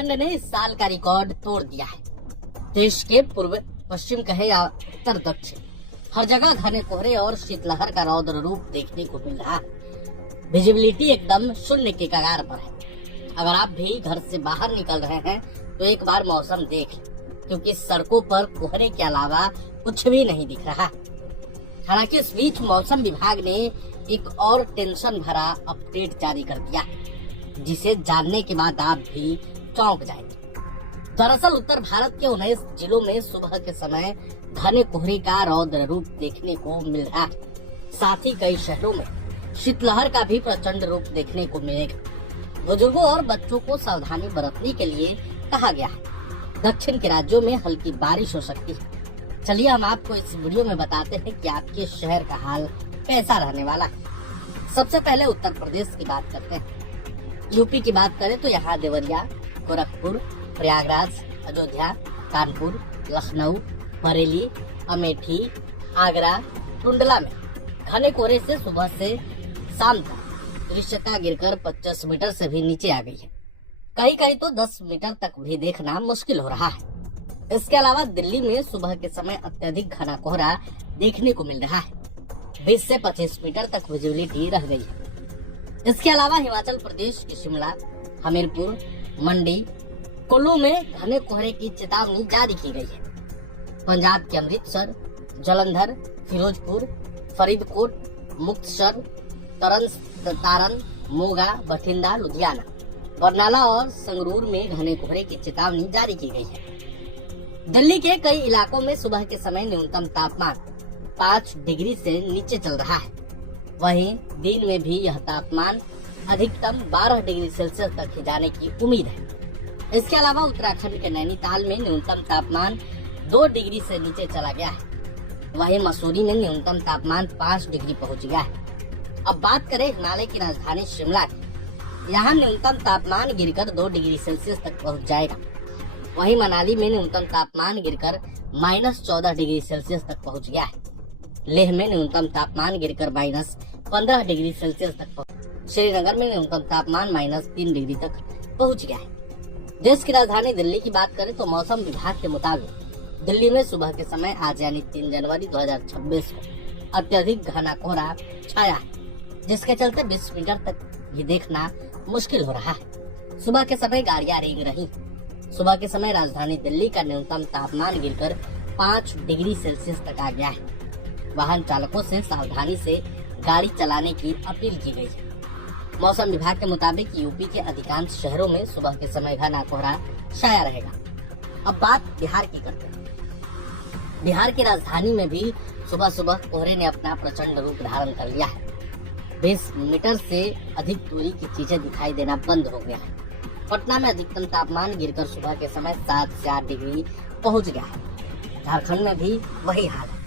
उत्तराखंड ने इस साल का रिकॉर्ड तोड़ दिया है। देश के पूर्व पश्चिम कहे या उत्तर दक्षिण, हर जगह घने कोहरे और शीतलहर का रौद्र रूप देखने को मिल रहा है। विजिबिलिटी एकदम शून्य के कगार पर है। अगर आप भी घर से बाहर निकल रहे हैं तो एक बार मौसम देख लें, क्योंकि सड़कों पर कोहरे के अलावा कुछ भी नहीं दिख रहा। हालांकि इस बीच मौसम विभाग ने एक और टेंशन भरा अपडेट जारी कर दिया, जिसे जानने के बाद आप भी चौंक जाएंगे। दरअसल उत्तर भारत के 19 जिलों में सुबह के समय घने कोहरे का रौद्र रूप देखने को मिल रहा है। साथ ही कई शहरों में शीतलहर का भी प्रचंड रूप देखने को मिलेगा। बुजुर्गों और बच्चों को सावधानी बरतने के लिए कहा गया है। दक्षिण के राज्यों में हल्की बारिश हो सकती है। चलिए हम आपको इस वीडियो में बताते हैं कि आपके शहर का हाल कैसा रहने वाला है। सबसे पहले उत्तर प्रदेश की बात करते हैं। यूपी की बात करें तो यहाँ देवरिया, गोरखपुर, प्रयागराज, अयोध्या, कानपुर, लखनऊ, बरेली, अमेठी, आगरा, टुंडला में घने कोहरे से सुबह से शाम तक दृश्यता गिरकर 25 मीटर से भी नीचे आ गई है। कहीं कहीं तो 10 मीटर तक भी देखना मुश्किल हो रहा है। इसके अलावा दिल्ली में सुबह के समय अत्यधिक घना कोहरा देखने को मिल रहा है। 20 से 25 मीटर तक विजिबिलिटी रह गई है। इसके अलावा हिमाचल प्रदेश के शिमला, हमीरपुर, मंडी, कुल्लू में घने कोहरे की चेतावनी जारी की गई है। पंजाब के अमृतसर, जालंधर, फिरोजपुर, फरीदकोट, मुक्तसर, तारन, मोगा, बठिंडा, लुधियाना, बरनाला और संगरूर में घने कोहरे की चेतावनी जारी की गई है। दिल्ली के कई इलाकों में सुबह के समय न्यूनतम तापमान 5 डिग्री से नीचे चल रहा है। वहीं दिन में भी यह तापमान अधिकतम 12 डिग्री सेल्सियस तक ही जाने की उम्मीद है। इसके अलावा उत्तराखंड के नैनीताल में न्यूनतम तापमान 2 डिग्री से नीचे चला गया है। वहीं मसूरी में न्यूनतम तापमान 5 डिग्री पहुंच गया है। अब बात करें हिमालय की राजधानी शिमला की, यहाँ न्यूनतम तापमान गिरकर 2 डिग्री सेल्सियस तक पहुंच जाएगा। वहीं मनाली में न्यूनतम तापमान गिरकर -14 डिग्री सेल्सियस तक पहुंच गया है। लेह में न्यूनतम तापमान गिरकर -15 डिग्री सेल्सियस तक पहुंच। श्रीनगर में न्यूनतम तापमान -3 डिग्री तक पहुंच गया है। देश की राजधानी दिल्ली की बात करें तो मौसम विभाग के मुताबिक दिल्ली में सुबह के समय आज यानी 3 जनवरी 2026 को अत्यधिक घना कोहरा छाया है, जिसके चलते 20 मीटर तक भी देखना मुश्किल हो रहा है। सुबह के समय गाड़ियां रेंग रही। सुबह के समय राजधानी दिल्ली का न्यूनतम तापमान गिरकर 5 डिग्री सेल्सियस तक आ गया है। वाहन चालकों से सावधानी से गाड़ी चलाने की अपील की गई है। मौसम विभाग के मुताबिक यूपी के अधिकांश शहरों में सुबह के समय घना कोहरा छाया रहेगा। अब बात बिहार की करते हैं। बिहार की राजधानी में भी सुबह सुबह कोहरे ने अपना प्रचंड रूप धारण कर लिया है। 20 मीटर से अधिक दूरी की चीजें दिखाई देना बंद हो गया है। पटना में अधिकतम तापमान गिरकर सुबह के समय 7 से 8 डिग्री पहुंच गया है। झारखंड में भी वही हाल है।